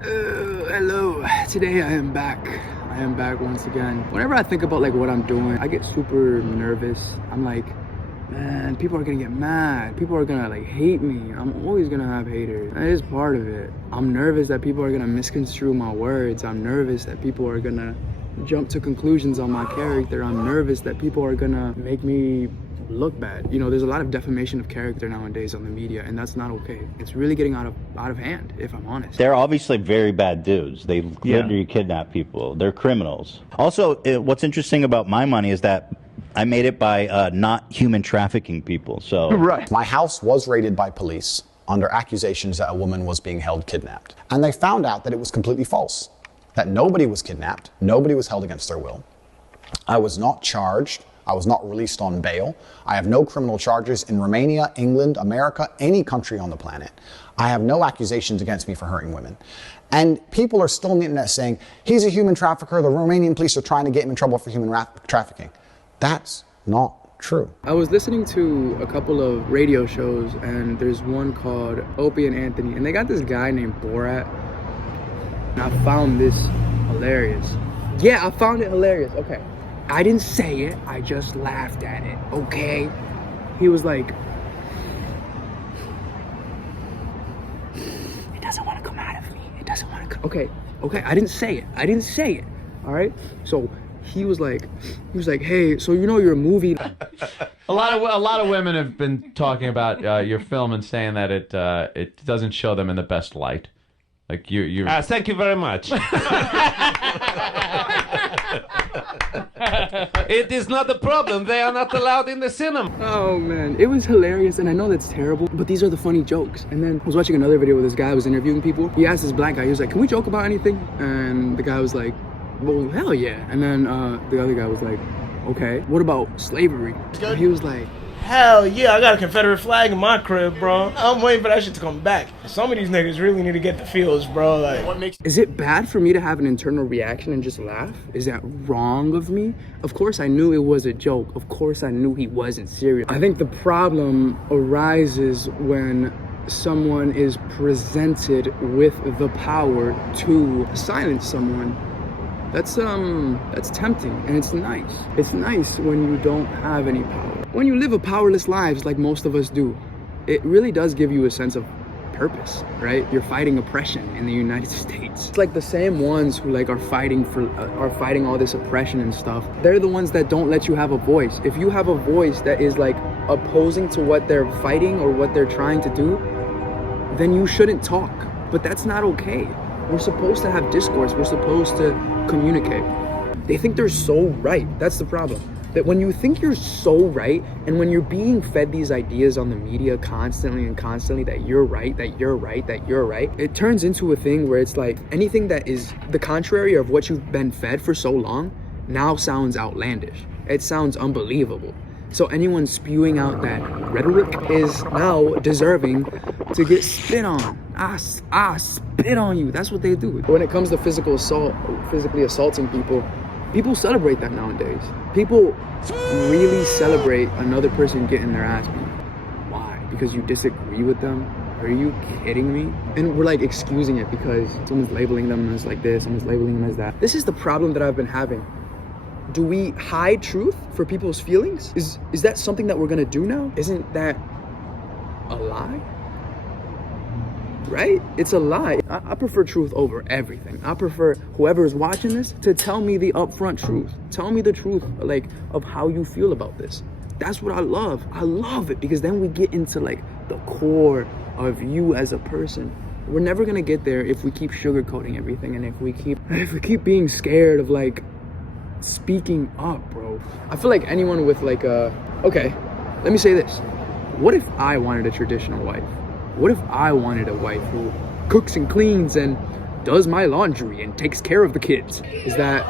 Hello. Today I am back. I am back once again. Whenever I think about like what I'm doing, I get super nervous. I'm like, man, people are gonna get mad. People are gonna like hate me. I'm always gonna have haters. That is part of it. I'm nervous that people are gonna misconstrue my words. I'm nervous that people are gonna jump to conclusions on my character. I'm nervous that people are gonna make me look bad. You know, there's a lot of defamation of character nowadays on the media, and that's not okay. It's really getting out of hand, if I'm honest. They're obviously very bad dudes. They literally kidnap people. They're criminals. Also, what's interesting about my money is that I made it by not human trafficking people. So Right. My house was raided by police under accusations that a woman was being held kidnapped. And they found out that it was completely false, that nobody was kidnapped, nobody was held against their will. I was not charged. I was not released on bail. I have no criminal charges in Romania, England, America, any country on the planet. I have no accusations against me for hurting women. And people are still on the internet saying, he's a human trafficker, the Romanian police are trying to get him in trouble for human trafficking. That's not true. I was listening to a couple of radio shows, and there's one called Opie and Anthony, and they got this guy named Borat. And I found this hilarious. Yeah, I found it hilarious. Okay. I didn't say it, I just laughed at it, okay? He was like, it doesn't want to come out of me. It doesn't want to come. Okay, I didn't say it. All right? So he was like, hey, so you know your movie. A lot of women have been talking about your film and saying that it doesn't show them in the best light. Like you. Thank you very much. It is not a problem. They are not allowed in the cinema. Oh man, it was hilarious, and I know that's terrible, but these are the funny jokes. And then I was watching another video where this guy was interviewing people. He asked this black guy, he was like, can we joke about anything? And the guy was like, well, hell yeah. And then the other guy was like, okay, what about slavery? And he was like, hell yeah, I got a Confederate flag in my crib, bro. I'm waiting for that shit to come back. Some of these niggas really need to get the feels, bro. Like, what makes... Is it bad for me to have an internal reaction and just laugh? Is that wrong of me? Of course I knew it was a joke. Of course I knew he wasn't serious. I think the problem arises when someone is presented with the power to silence someone. That's tempting, and it's nice. It's nice when you don't have any power. When you live a powerless lives like most of us do, it really does give you a sense of purpose, right? You're fighting oppression in the United States. It's like the same ones who like are fighting all this oppression and stuff. They're the ones that don't let you have a voice. If you have a voice that is like opposing to what they're fighting or what they're trying to do, then you shouldn't talk. But that's not okay. We're supposed to have discourse. We're supposed to communicate. They think they're so right. That's the problem. That when you think you're so right, and when you're being fed these ideas on the media constantly that you're right, it turns into a thing where it's like anything that is the contrary of what you've been fed for so long now sounds outlandish. It sounds unbelievable. So anyone spewing out that rhetoric is now deserving to get spit on. I spit on you. That's what they do. When it comes to physical assault, physically assaulting people, people celebrate that nowadays. People really celebrate another person getting their ass beat. Why? Because you disagree with them? Are you kidding me? And we're like excusing it because someone's labeling them as like this, someone's labeling them as that. This is the problem that I've been having. Do we hide truth for people's feelings? Is that something that we're gonna do now? Isn't that a lie? Right? It's a lie. I prefer truth over everything. I prefer whoever is watching this to tell me the upfront truth. Tell me the truth, like, of how you feel about this. That's what I love. I love it because then we get into like the core of you as a person. We're never gonna get there if we keep sugarcoating everything, and if we keep being scared of like speaking up, bro. I feel like anyone with like okay, let me say this. What if I wanted a traditional wife? What if I wanted a wife who cooks and cleans and does my laundry and takes care of the kids? Is that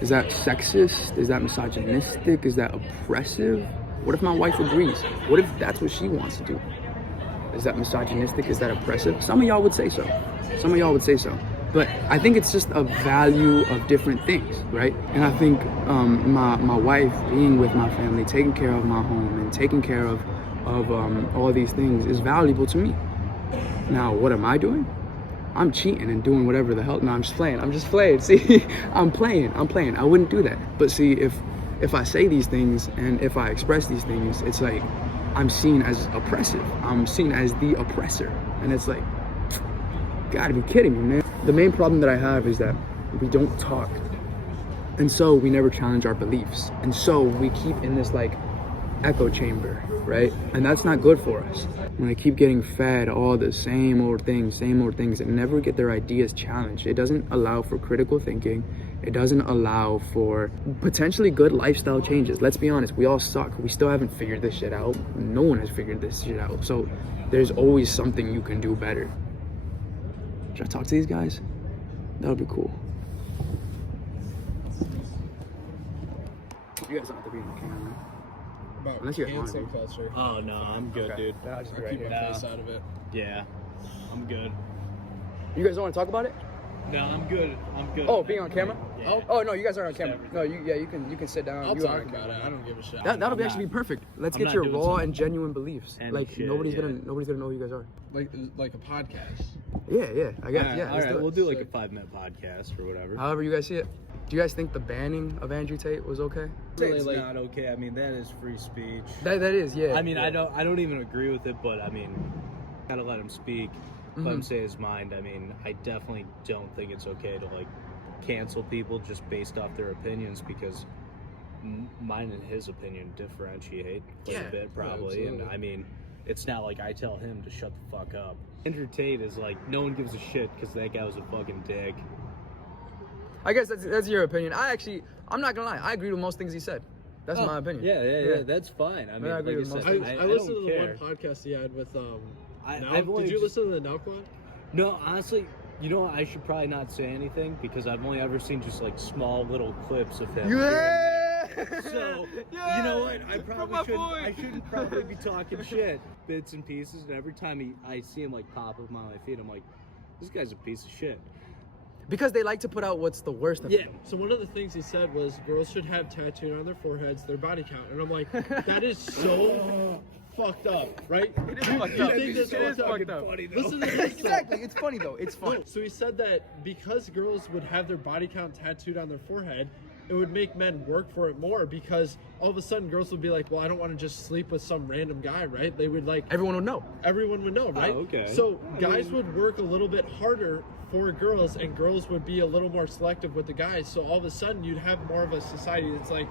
sexist? Is that misogynistic? Is that oppressive? What if my wife agrees? What if that's what she wants to do? Is that misogynistic? Is that oppressive? Some of y'all would say so. But I think it's just a value of different things, right? And I think my wife being with my family, taking care of my home and taking care of all these things is valuable to me. Now, what am I doing? I'm cheating and doing whatever the hell. No, I'm just playing. See, I'm playing. I wouldn't do that. But see, if I say these things and if I express these things, it's like I'm seen as oppressive. I'm seen as the oppressor. And it's like, gotta be kidding me, man. The main problem that I have is that we don't talk. And so we never challenge our beliefs. And so we keep in this like echo chamber, right? And that's not good for us. When they keep getting fed all the same old things, and never get their ideas challenged, it doesn't allow for critical thinking. It doesn't allow for potentially good lifestyle changes. Let's be honest, we all suck. We still haven't figured this shit out. No one has figured this shit out. So there's always something you can do better. Should I talk to these guys? That would be cool. You guys don't have to be on camera. About Unless you cancel want to. culture. Oh no, I'm good, Okay. dude. I'll just be I'll right keep here. my face out of it. Yeah, I'm good. You guys don't want to talk about it? No, I'm good. I'm good. Oh, being on camera? Yeah. Oh no, you guys aren't on camera. No, you can sit down. I'll You are talk on about camera. it. I don't give a shit. That'll be I'm actually not- be perfect. Let's I'm get not your doing raw something. and genuine beliefs. Any Like shit, nobody's yeah. gonna know who you guys are. like a podcast. Yeah, I guess. All right, Yeah, all let's right, do it. we'll do like a 5-minute podcast or whatever. However you guys see it. Do you guys think the banning of Andrew Tate was okay? It's not okay. I mean, that is free speech. That is, yeah. I mean, I don't even agree with it, but I mean, gotta let him speak. Let him say his mind. I mean, I definitely don't think it's okay to like cancel people just based off their opinions, because mine and his opinion differentiate quite a bit probably. And I mean, it's not like I tell him to shut the fuck up. Andrew Tate is like, no one gives a shit because that guy was a fucking dick. I guess that's your opinion. I'm not gonna lie. I agree with most things he said. That's my opinion. Yeah, that's fine. I mean, I agree like with I most said, things. I I listened don't to the care. one podcast he had with I've Nelk. only Did you just- listen to the Nelk one? No, honestly, you know what? I should probably not say anything because I've only ever seen just like small little clips of him. Yeah. So Yeah. you know what? I From my probably boy. I shouldn't probably be talking shit, bits and pieces. And every time I see him like pop up on my feed, I'm like, this guy's a piece of shit. Because they like to put out what's the worst of Yeah. them. So one of the things he said was girls should have tattooed on their foreheads their body count, and I'm like, that is so fucked up, right? It is You fucked think up. that's It is fucked fucked up. Funny though. Listen to this. Exactly. It's funny though. It's funny. No, so he said that because girls would have their body count tattooed on their forehead, it would make men work for it more, because all of a sudden girls would be like, well, I don't want to just sleep with some random guy, right? They would like, Everyone would know. everyone would know, right? okay. So guys would work a little bit harder for girls, and girls would be a little more selective with the guys. So all of a sudden you'd have more of a society that's like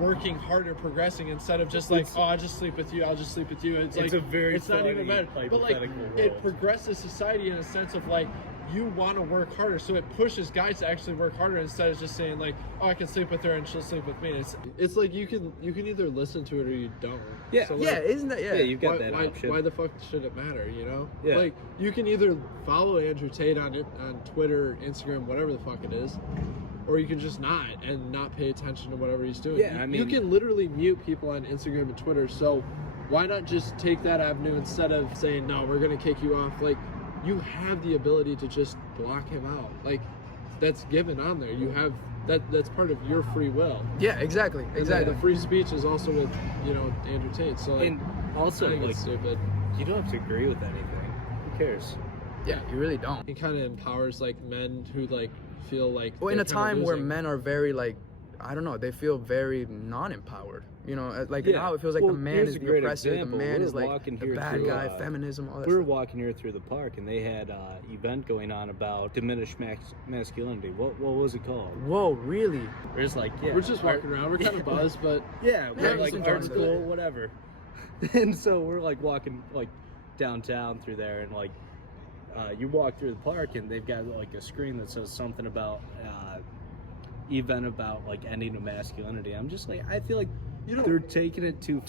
working harder, progressing, instead of just like, oh, I'll just sleep with you, I'll just sleep with you. It's like, a very it's not even funny, better. But like, hypothetical it world. progresses society in a sense of like, you want to work harder, so it pushes guys to actually work harder instead of just saying like, oh, I can sleep with her and she'll sleep with me. It's like you can either listen to it or you don't. Yeah. So, like, Yeah, isn't that? Yeah, you've got that why, option. why the fuck should it matter, you know? Yeah. Like, you can either follow Andrew Tate on Twitter, Instagram, whatever the fuck it is, or you can just not and not pay attention to whatever he's doing. Yeah, I mean- you can literally mute people on Instagram and Twitter, so why not just take that avenue instead of saying, no, we're gonna kick you off? Like, you have the ability to just block him out. Like, that's given on there. You have that's part of your free will. Yeah, exactly. And Exactly. the free speech is also with, Andrew Tate. So like, And also, I think like, it's stupid. you don't have to agree with anything. Who cares? Yeah, you really don't. It kind of empowers like men who like feel like. Well, in a they're kinda time where losing. men are very like, I don't know, they feel very non-empowered. You know, like Yeah. now it feels like Well, the man here's is a the great oppressor, example. the man We is were like walking the here bad through, guy, feminism, all that We were stuff. walking here through the park, and they had an event going on about diminished masculinity. What was it called? Whoa, really? There's like, yeah, We're just walking around. We're kind of buzzed, but yeah, Yeah, we're just like enjoying art the school, day. whatever. And so we're like walking like downtown through there, and like you walk through the park, and they've got like a screen that says something about event about like ending of masculinity. I'm just like, I feel like they're taking it too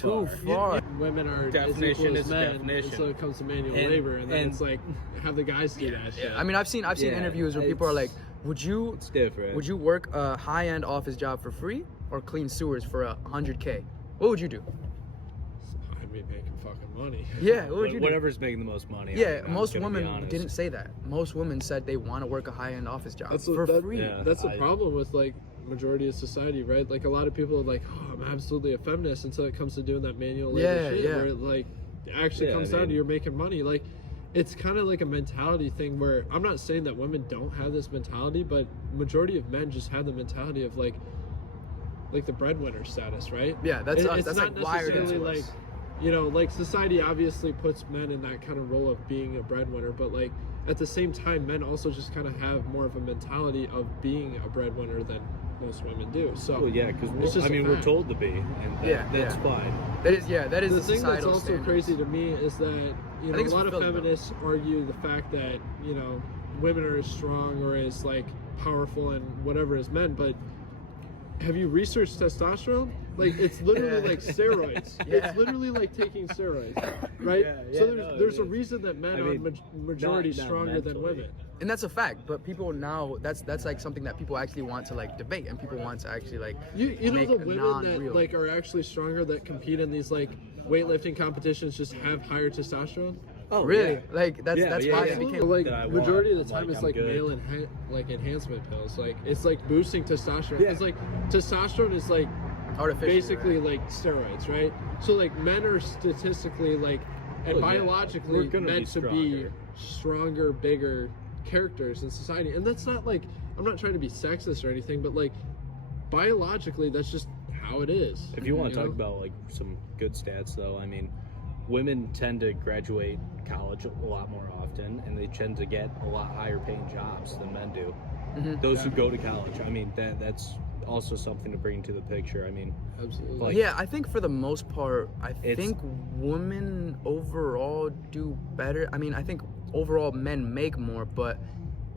far. women are Definition as is equal as men, definition. and so it comes to manual And- labor, and then and- it's like have the guys do that shit. I mean, I've seen Yeah, interviews where people are like, it's- It's different. would you work a high-end office job for free or clean sewers for $100K? What would you do? I'd be making fucking money. Yeah, what would you do? Whatever's making the most money. Yeah, I'm most gonna be women honest. didn't say that. Most women said they want to work a high-end office job That's for that- free. Yeah. That's the I- problem with like majority of society, right? Like a lot of people are like, oh, I'm absolutely a feminist until it comes to doing that manual labor Yeah, shit, yeah. where it like actually Yeah, comes I down mean- to you're making money. Like it's kind of like a mentality thing where I'm not saying that women don't have this mentality, but majority of men just have the mentality of like the breadwinner status, right? Yeah, that's us. It's That's not like wired necessarily into like, us. you know, like society obviously puts men in that kind of role of being a breadwinner, but like at the same time, men also just kind of have more of a mentality of being a breadwinner than most women do. So Well, yeah, it's because just I a mean, we're fact. told to be, and that's fine. That is that is The the thing that's societal also standards. crazy to me is that, you know, think a it's lot of fulfilling, though. feminists argue the fact that, you know, women are as strong or as like powerful and whatever as men, but have you researched testosterone? Like, it's literally Yeah. like steroids. Yeah. It's literally like taking steroids, right? Yeah, so no, there's it a is. reason that men I are mean, majority not stronger than mentally. women. And that's a fact, but people now that's like something that people actually want to like debate, and people want to actually like You know make the a women non-real. that like are actually stronger that compete in these like weightlifting competitions just have higher testosterone? Oh, really yeah. like that's Yeah, that's yeah, why yeah. it became like that I majority want. of the time Like, it's I'm like good. male like enhancement pills. Like it's like boosting testosterone. Yeah. It's like testosterone is like artificial. basically right? like steroids, right? So like men are statistically like and Well, yeah, biologically we're gonna meant be to be stronger, bigger characters in society. And that's not like, I'm not trying to be sexist or anything, but like biologically that's just how it is. If you want to know? talk about like some good stats, though, I mean, women tend to graduate college a lot more often, and they tend to get a lot higher paying jobs than men do. Those who go to college, I mean, that's also something to bring to the picture. I mean, Absolutely. like- Yeah, I think for the most part, I It's- think women overall do better. I mean, I think overall men make more, but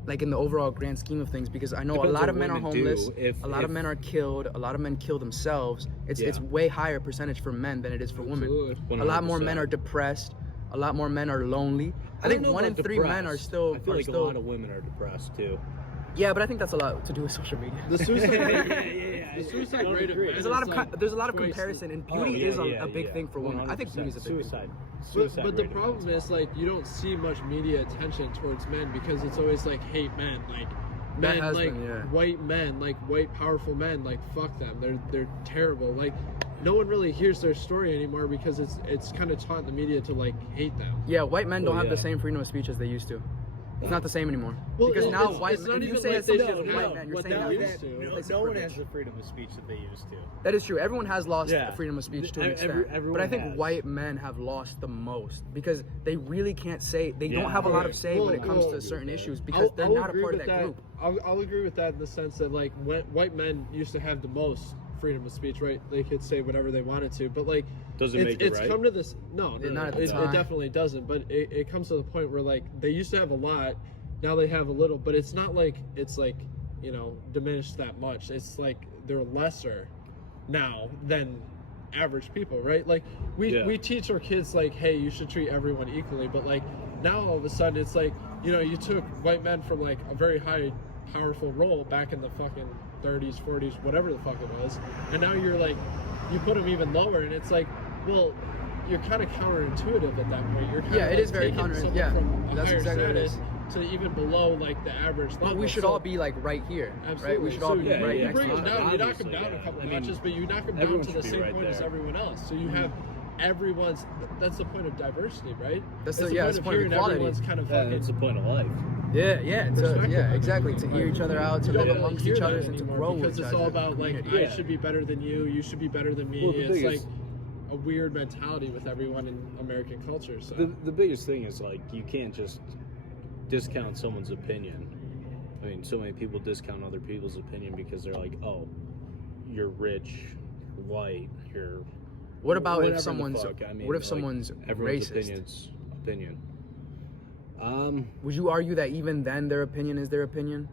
like in the overall grand scheme of things, because I know Depends a lot what of men are women do. homeless, If- a lot of if- men are killed, a lot of men kill themselves. It's Yeah. way higher percentage for men than it is for Absolutely. women. A lot more 100%. men are depressed. A lot more men are lonely. I think don't know 1 in about 3 men are depressed. still. I feel are like still, a lot of women are depressed too. Yeah, but I think that's a lot to do with social media. The suicide rate, yeah. the suicide rate of men There's a lot is of like there's a lot of twice comparison, and Oh, beauty yeah, is yeah, a big yeah. thing for women. I think 100%. beauty is a big thing. suicide. But Suicide the rate of problem men. is like you don't see much media attention towards men because it's always like hate men, like men, has like been, yeah. white men, like white powerful men, like fuck them, they're terrible. Like no one really hears their story anymore because it's kind of taught in the media to like hate them. Yeah, white men don't Oh, have the yeah. same freedom of speech as they used to. It's not the same anymore. Well, because it- now it's white not men, if you even say like they something should to white have men, you're what saying they that used to. No one has the freedom of speech that they used to. That is true. Everyone has lost Yeah. freedom of speech to an Every- extent. everyone But I think has. white men have lost the most because they really can't say, they don't Yeah. have a lot of say when it comes Well, to certain issues because they're not a agree part of with that group. I'll agree with that in the sense that like when white men used to have the most freedom of speech, right? They could say whatever they wanted to, but like Doesn't make it it's right? come to this. No, Not at the it time. definitely doesn't. But it comes to the point where like they used to have a lot, now they have a little, but it's not like it's like, you know, diminished that much. It's like they're lesser now than average people, right? Like we teach our kids like, hey, you should treat everyone equally, but like now all of a sudden it's like, you know, you took white men from like a very high powerful role back in the fucking 30s, 40s, whatever the fuck it was, and now you're like, you put them even lower, and it's like, well, you're kind of counterintuitive at that point. You're kind Yeah, of it like is very taking counter- someone yeah, from a that's higher exactly what it status to even below like the average level. But we should So- all be like right here, Absolutely. right? We should So all be you, right you next bring to them each other. down, you knock them Obviously, down a yeah. couple I mean, notches, but you knock them down everyone to the should be same right point as there. everyone else. So you have everyone's. That's the point of diversity, right? That's the point of hearing equality. everyone's kind of Yeah, fucking. that's the point of life. Yeah, perspective. yeah, exactly. To hear each other out, to You don't live really amongst hear each that other, and to anymore grow with because each it's other. all about like I Yeah. should be better than you should be better than me. Well, the It's thing like is- a weird mentality with everyone in American culture. So The biggest thing is like you can't just discount someone's opinion. I mean, so many people discount other people's opinion because they're like, oh, you're rich, you're white, you're. What about whatever if the someone's? fuck. I mean, What if like, someone's everyone's racist? opinion. Would you argue that even then their opinion is their opinion?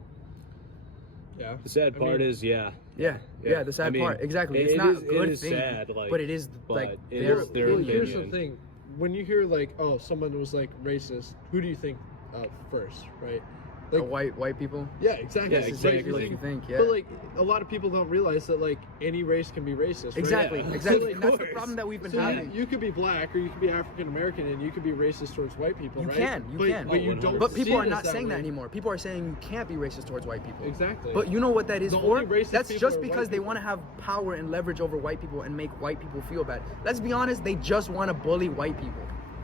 yeah, The sad I part mean, is, yeah. Yeah, the sad I mean, part. Exactly. It's it not is- a good it is thing, sad, like, but it is but like it their is their Well, opinion. here's the opinion. thing: when you hear like, oh, someone was like racist, who do you think of first, right? Like, White people. yeah, exactly. Yeah, It's exactly. like Like you think, yeah. But like a lot of people don't realize that like any race can be racist. Right? Exactly, Yeah. exactly. So, And that's the course. problem that we've been So having. you could be black or you could be African American and you could be racist towards white people, You right? can. But you don't. But people see are it not as saying that way. anymore. People are saying you can't be racist towards white people. Exactly. But you know what that is The for? only racist That's people just are white because they people. want to have power and leverage over white people and make white people feel bad. Let's be honest, they just want to bully white people.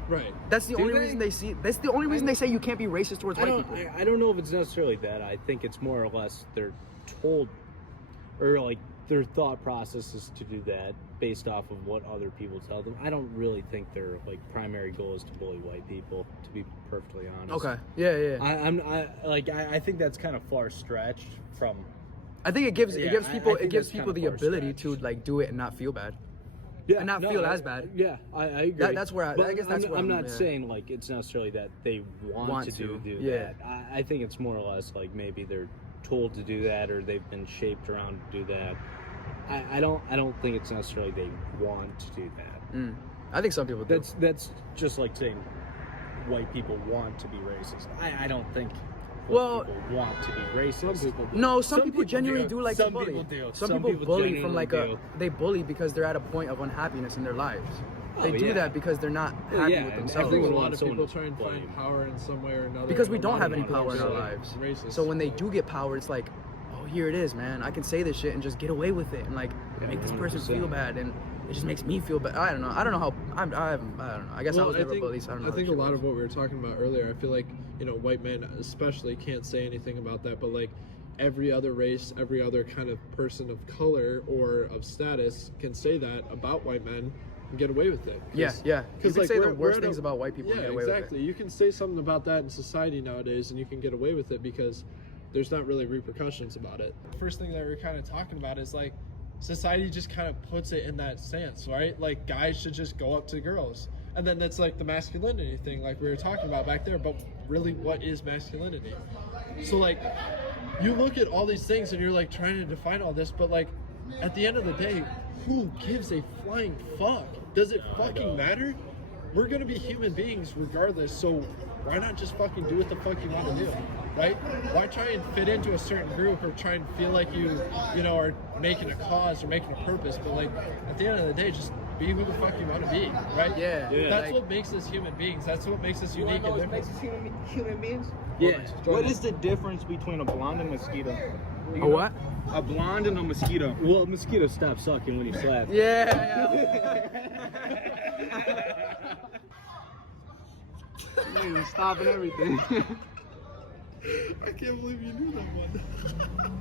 Right. That's the only reason they see. That's the only reason they say you can't be racist towards white people. I don't know if it's necessarily that. I think it's more or less they're told, or like their thought process is to do that based off of what other people tell them. I don't really think their like primary goal is to bully white people, to be perfectly honest. Okay. Yeah. I think that's kind of far stretched from. I think it gives people that's the kind of ability far-stretched. to like do it and not feel bad. Yeah, and not feel as bad. Yeah, I agree. That's where I guess that's where I'm not saying like it's necessarily that they want to do yeah. that. I think it's more or less like maybe they're told to do that or they've been shaped around to do that. I don't think it's necessarily they want to do that. I think some people do. That's just like saying white people want to be racist. I don't think Well, people want to be racist. Some people do. No, some people genuinely do like some to bully. People do. Some people bully genuinely from like do. they bully because they're at a point of unhappiness in their lives. They do that because they're not happy yeah, with and I themselves. think a Everyone lot of someone people to try and blame. find power in some way or another. Because we and a don't lot have of any people power in our are lives. racist. So when they do get power, it's like, oh, here it is, man. I can say this shit and just get away with it and like make this person 100%. feel bad, and it just makes me feel bad. I don't know. I don't know how. I don't know. I guess I was never bullied. So I don't know. I think a lot of what we were talking about earlier, I feel like, white men especially can't say anything about that, but like every other race, every other kind of person of color or of status can say that about white men and get away with it. Yeah. You can say the worst things about about white people and Yeah, get away exactly. with it. You can say something about that in society nowadays and you can get away with it because there's not really repercussions about it. First thing that we're kind of talking about is like society just kind of puts it in that stance, right? Like guys should just go up to girls. And then that's like the masculinity thing like we were talking about back there, but really what is masculinity? So like you look at all these things and you're like trying to define all this, but like at the end of the day, who gives a flying fuck? Does it fucking matter? We're gonna be human beings regardless, so why not just fucking do what the fuck you want to do, right? Why try and fit into a certain group or try and feel like you are making a cause or making a purpose, but like at the end of the day, just be who the fuck you want to be, right? Yeah. That's what makes us human beings. That's what makes us unique and different. Human beings? Yeah. What is the difference between a blonde and a mosquito? A what? A blonde and a mosquito. Well, mosquitoes stop sucking when you slap. Yeah. Stopping everything. I can't believe you knew that one.